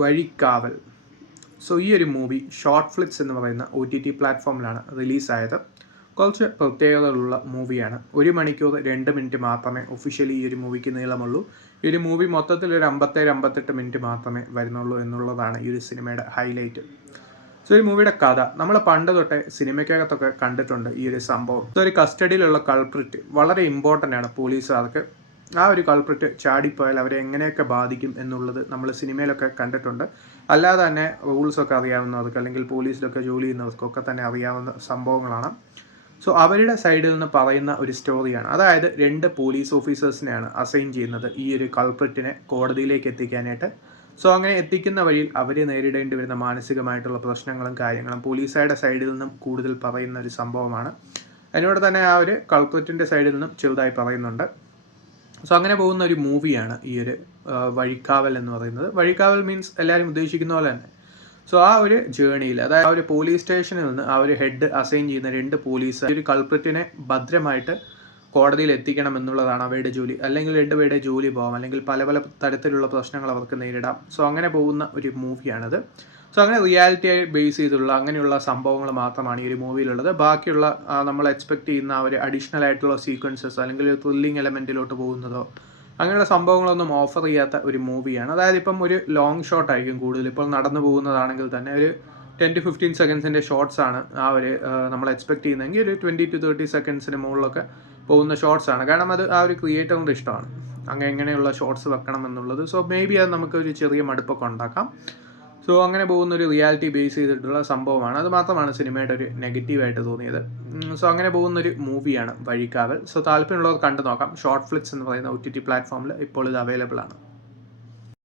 വഴിക്കാവൽ. So ഈ ഒരു movie short Flix എന്ന് പറയുന്ന OTT പ്ലാറ്റ്ഫോമിലാണ് റിലീസായത്. കുറച്ച് പ്രത്യേകതകളുള്ള മൂവിയാണ്. 1 മണിക്കൂർ 2 മിനിറ്റ് മാത്രമേ ഒഫീഷ്യലി ഈ ഒരു മൂവിക്ക് നീളമുള്ളൂ. ഈ ഒരു മൂവി മൊത്തത്തിൽ ഒരു 57-58 മിനിറ്റ് മാത്രമേ വരുന്നുള്ളൂ എന്നുള്ളതാണ് ഈ ഒരു സിനിമയുടെ ഹൈലൈറ്റ്. സോ ഈ മൂവിയുടെ കഥ നമ്മൾ പണ്ട് തൊട്ടേ സിനിമയ്ക്കകത്തൊക്കെ കണ്ടിട്ടുണ്ട് ഈ ഒരു സംഭവം. സോ ഒരു കസ്റ്റഡിയിലുള്ള കൾപ്രിറ്റ് വളരെ ഇമ്പോർട്ടൻ്റ് ആണ് പോലീസുകാർക്ക്. ആ ഒരു കൾപ്രിറ്റ് ചാടിപ്പോയാൽ അവരെ എങ്ങനെയൊക്കെ ബാധിക്കും എന്നുള്ളത് നമ്മൾ സിനിമയിലൊക്കെ കണ്ടിട്ടുണ്ട്. അല്ലാതെ തന്നെ റൂൾസൊക്കെ അറിയാവുന്നവർക്ക് അല്ലെങ്കിൽ പോലീസിലൊക്കെ ജോലി ചെയ്യുന്നവർക്കൊക്കെ തന്നെ അറിയാവുന്ന സംഭവങ്ങളാണ്. സോ അവരുടെ സൈഡിൽ നിന്ന് പറയുന്ന ഒരു സ്റ്റോറിയാണ്. അതായത് 2 പോലീസ് ഓഫീസേഴ്സിനെയാണ് അസൈൻ ചെയ്യുന്നത് ഈ ഒരു കൾപ്രിറ്റിനെ കോടതിയിലേക്ക് എത്തിക്കാനായിട്ട്. സോ അങ്ങനെ എത്തിക്കുന്ന വഴിയിൽ അവർ നേരിടേണ്ടി വരുന്ന മാനസികമായിട്ടുള്ള പ്രശ്നങ്ങളും കാര്യങ്ങളും പോലീസുകാരുടെ സൈഡിൽ നിന്നും കൂടുതൽ പറയുന്ന ഒരു സംഭവമാണ്. അതിനോട് തന്നെ ആ ഒരു കൾപ്രിറ്റിൻ്റെ സൈഡിൽ നിന്നും ചെറുതായി പറയുന്നുണ്ട്. സോ അങ്ങനെ പോകുന്ന ഒരു മൂവിയാണ് ഈ ഒരു വഴിക്കാവൽ എന്ന് പറയുന്നത്. വഴിക്കാവൽ മീൻസ് എല്ലാവരും ഉദ്ദേശിക്കുന്ന പോലെ തന്നെ. സോ ആ ഒരു ജേണിയിൽ, അതായത് ആ ഒരു പോലീസ് സ്റ്റേഷനിൽ നിന്ന് ആ ഒരു ഹെഡ് അസൈൻ ചെയ്യുന്ന 2 പോലീസ് ഒരു കൾപ്രിറ്റിനെ ഭദ്രമായിട്ട് കോടതിയിൽ എത്തിക്കണം എന്നുള്ളതാണ് അവരുടെ ജോലി. അല്ലെങ്കിൽ 2 പേരുടെ ജോലി പോകാം, അല്ലെങ്കിൽ പല പല തരത്തിലുള്ള പ്രശ്നങ്ങൾ അവർക്ക് നേരിടാം. സോ അങ്ങനെ പോകുന്ന ഒരു മൂവിയാണിത്. സോ അങ്ങനെ റിയാലിറ്റിയായി ബേസ് ചെയ്തുള്ള അങ്ങനെയുള്ള സംഭവങ്ങൾ മാത്രമാണ് ഈ ഒരു മൂവിയിലുള്ളത്. ബാക്കിയുള്ള നമ്മൾ എക്സ്പെക്ട് ചെയ്യുന്ന ആ ഒരു അഡീഷണൽ ആയിട്ടുള്ള സീക്വൻസസ് അല്ലെങ്കിൽ ഒരു ത്രില്ലിംഗ് എലമെൻറ്റിലോട്ട് പോകുന്നതോ അങ്ങനെയുള്ള സംഭവങ്ങളൊന്നും ഓഫർ ചെയ്യാത്ത ഒരു മൂവിയാണ്. അതായത് ഇപ്പം ഒരു ലോങ് ഷോട്ട് ആയിരിക്കും കൂടുതൽ. ഇപ്പോൾ നടന്നു പോകുന്നതാണെങ്കിൽ തന്നെ ഒരു 10 to 15 സെക്കൻഡ്സിൻ്റെ ഷോർട്സ് ആണ് ആ ഒരു നമ്മൾ എക്സ്പെക്ട് ചെയ്യുന്നതെങ്കിൽ ഒരു 20 to 30 സെക്കൻഡ്സിന് മുകളിലൊക്കെ പോകുന്ന ഷോർട്സ് ആണ്. കാരണം അത് ആ ഒരു ക്രിയേറ്ററിൻ്റെ ഇഷ്ടമാണ് എങ്ങനെയുള്ള ഷോർട്സ് വെക്കണം എന്നുള്ളത്. സോ മേ ബി അത് നമുക്കൊരു ചെറിയ മടുപ്പൊക്കെ ഉണ്ടാക്കാം. സോ അങ്ങനെ പോകുന്ന ഒരു റിയാലിറ്റി ബേസ് ചെയ്തിട്ടുള്ള സംഭവമാണ്. അത് മാത്രമാണ് സിനിമയുടെ ഒരു നെഗറ്റീവായിട്ട് തോന്നിയത്. സോ അങ്ങനെ പോകുന്നൊരു മൂവിയാണ് വഴിക്കാവൽ. സോ താല്പര്യമുള്ളവർ കണ്ടു നോക്കാം. ഷോർട്ട് ഫ്ലിക്സ് എന്ന് പറയുന്ന OTT പ്ലാറ്റ്ഫോമിൽ ഇപ്പോൾ ഇത് അവൈലബിൾ ആണ്.